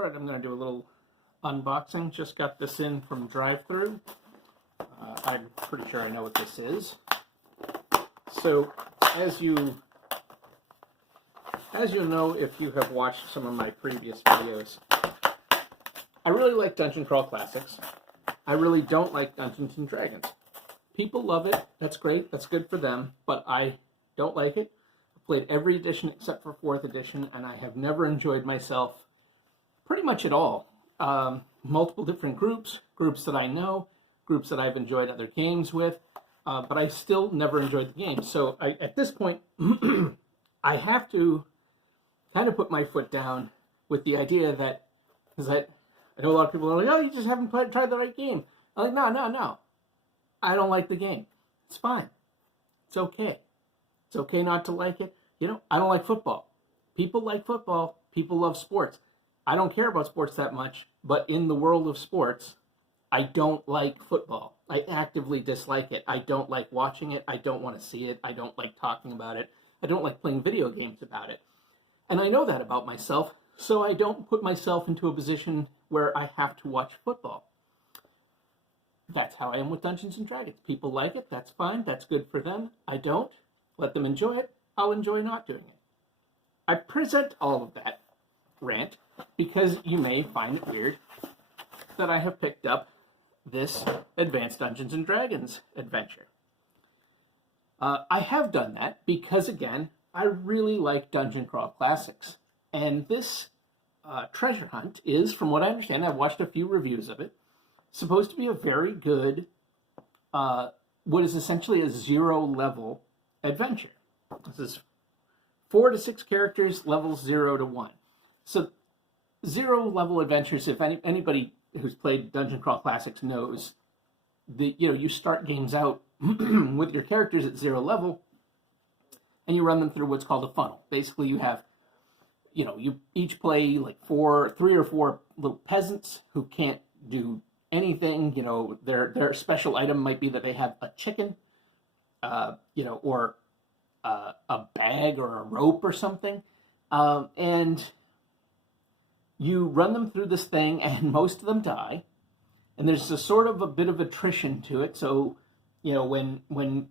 All right, I'm going to do a little unboxing. Just got this in from drive-thru. I'm pretty sure I know what this is. So, as you know, if you have watched some of my previous videos, I really like Dungeon Crawl Classics. I really don't like Dungeons and Dragons. People love it. That's great. That's good for them. But I don't like it. I've played every edition except for 4th edition, and I have never enjoyed myself pretty much at all. Multiple different groups that I know, groups that I've enjoyed other games with, but I still never enjoyed the game. So at this point, I have to kind of put my foot down with the idea that, I know a lot of people are like, oh, you just haven't tried the right game. I'm like, no. I don't like the game. It's fine. It's okay. It's okay not to like it. You know, I don't like football. People like football. People love sports. I don't care about sports that much, but in the world of sports, I don't like football. I actively dislike it. I don't like watching it. I don't want to see it. I don't like talking about it. I don't like playing video games about it. And I know that about myself, so I don't put myself into a position where I have to watch football. That's how I am with Dungeons and Dragons. People like it. That's fine. That's good for them. I don't. Let them enjoy it. I'll enjoy not doing it. I present all of that rant because you may find it weird that I have picked up this Advanced Dungeons and Dragons adventure. I have done that because, again, I really like Dungeon Crawl Classics. And this treasure hunt is, from what I understand, I've watched a few reviews of it, supposed to be a very good, what is essentially a 0-level adventure. This is 4 to 6 characters, levels 0 to 1. So 0-level adventures, if anybody who's played Dungeon Crawl Classics knows, you start games out with your characters at 0 level, and you run them through what's called a funnel. Basically, you have, you each play like 3 or 4 little peasants who can't do anything. Their special item might be that they have a chicken, or a bag or a rope or something, and you run them through this thing, and most of them die. And there's a sort of a bit of attrition to it. So, when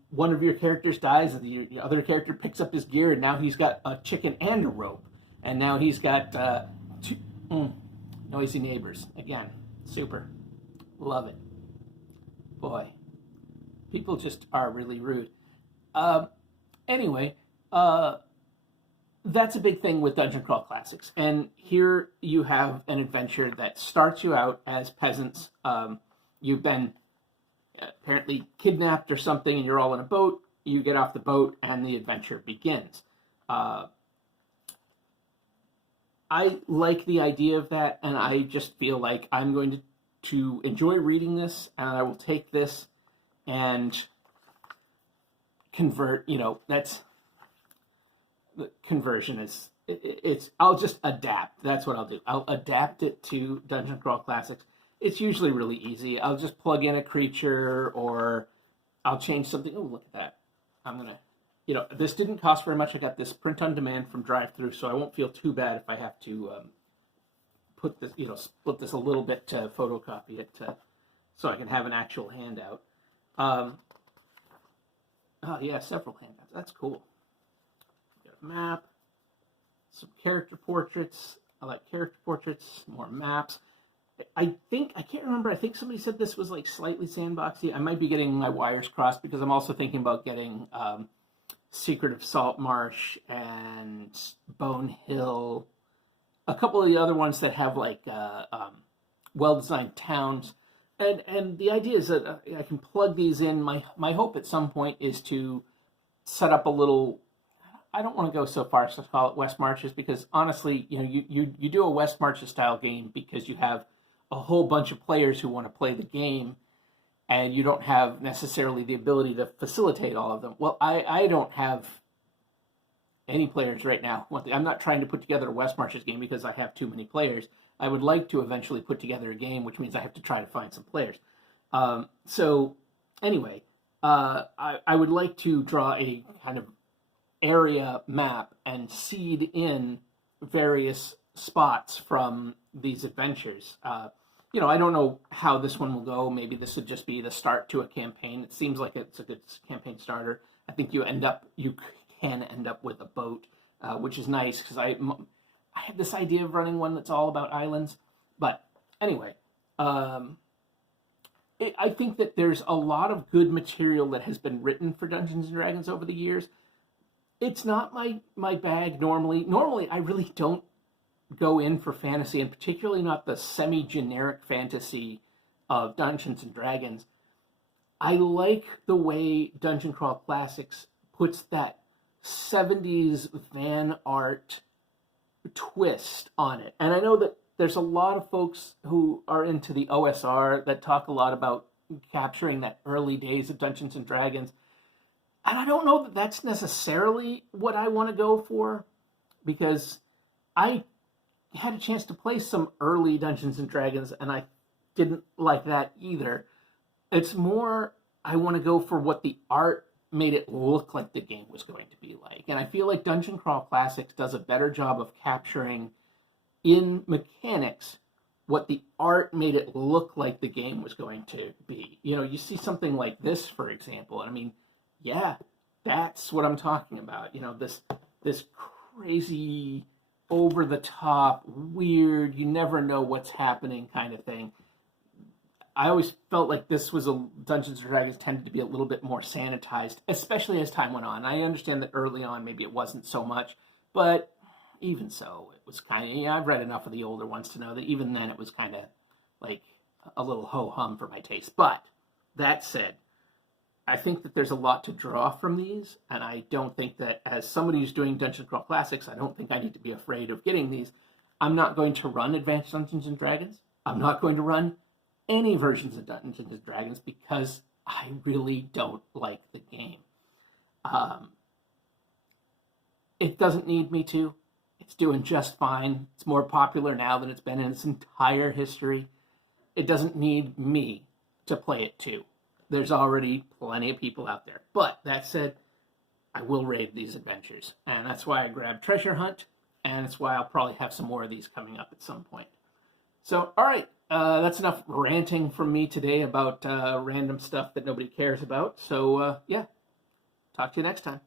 one of your characters dies, the other character picks up his gear, and now he's got a chicken and a rope. And now he's got noisy neighbors. Again, super. Love it. Boy, people just are really rude. Anyway, that's a big thing with Dungeon Crawl Classics. And here you have an adventure that starts you out as peasants. You've been apparently kidnapped or something, and you're all in a boat. You get off the boat, and the adventure begins. I like the idea of that, and I just feel like I'm going to enjoy reading this, and I will take this and convert. That's the conversion is it's. I'll just adapt. That's what I'll do. I'll adapt it to Dungeon Crawl Classics. It's usually really easy. I'll just plug in a creature, or I'll change something. Oh, look at that. I'm going to, this didn't cost very much. I got this print on demand from drive-thru, so I won't feel too bad if I have to put this, split this a little bit to photocopy it so I can have an actual handout. Oh, yeah, several handouts. That's cool. Got a map, some character portraits. I like character portraits, more maps. I can't remember, I think somebody said this was like slightly sandboxy. I might be getting my wires crossed because I'm also thinking about getting Secret of Salt Marsh and Bone Hill, a couple of the other ones that have like well-designed towns. And the idea is that I can plug these in. My hope at some point is to set up a little, I don't want to go so far as to call it West Marches, because honestly, you do a West Marches style game because you have a whole bunch of players who want to play the game, and you don't have necessarily the ability to facilitate all of them. Well, I don't have any players right now. I'm not trying to put together a West Marches game because I have too many players. I would like to eventually put together a game, which means I have to try to find some players. So anyway, I would like to draw a kind of area map and seed in various spots from these adventures. You know, I don't know how this one will go. Maybe this would just be the start to a campaign. It seems like it's a good campaign starter. I think you can end up with a boat, which is nice because I had this idea of running one that's all about islands. But anyway, I think that there's a lot of good material that has been written for Dungeons and Dragons over the years. It's not my bag normally. Normally, I really don't go in for fantasy, and particularly not the semi-generic fantasy of Dungeons and Dragons. I like the way Dungeon Crawl Classics puts that 70s fan art twist on it. And I know that there's a lot of folks who are into the OSR that talk a lot about capturing that early days of Dungeons and Dragons. And I don't know that that's necessarily what I want to go for, because I had a chance to play some early Dungeons and Dragons and I didn't like that either. It's more, I want to go for what the art made it look like the game was going to be like. And I feel like Dungeon Crawl Classics does a better job of capturing in mechanics what the art made it look like the game was going to be. You know, you see something like this, for example, and I mean, yeah, that's what I'm talking about. You know, this crazy, over-the-top, weird, you never know what's happening kind of thing. I always felt like this was Dungeons & Dragons tended to be a little bit more sanitized, especially as time went on. I understand that early on maybe it wasn't so much, but even so, it was kind of, you know, I've read enough of the older ones to know that even then it was kind of like a little ho-hum for my taste. But that said, I think that there's a lot to draw from these, and I don't think that as somebody who's doing Dungeon Crawl Classics, I don't think I need to be afraid of getting these. I'm not going to run Advanced Dungeons & Dragons. I'm not going to run any versions of Dungeons & Dragons because I really don't like the game. It doesn't need me to. It's doing just fine. It's more popular now than it's been in its entire history. It doesn't need me to play it too. There's already plenty of people out there. But that said, I will raid these adventures. And that's why I grabbed Treasure Hunt. And it's why I'll probably have some more of these coming up at some point. So, all right. That's enough ranting from me today about random stuff that nobody cares about. So, yeah. Talk to you next time.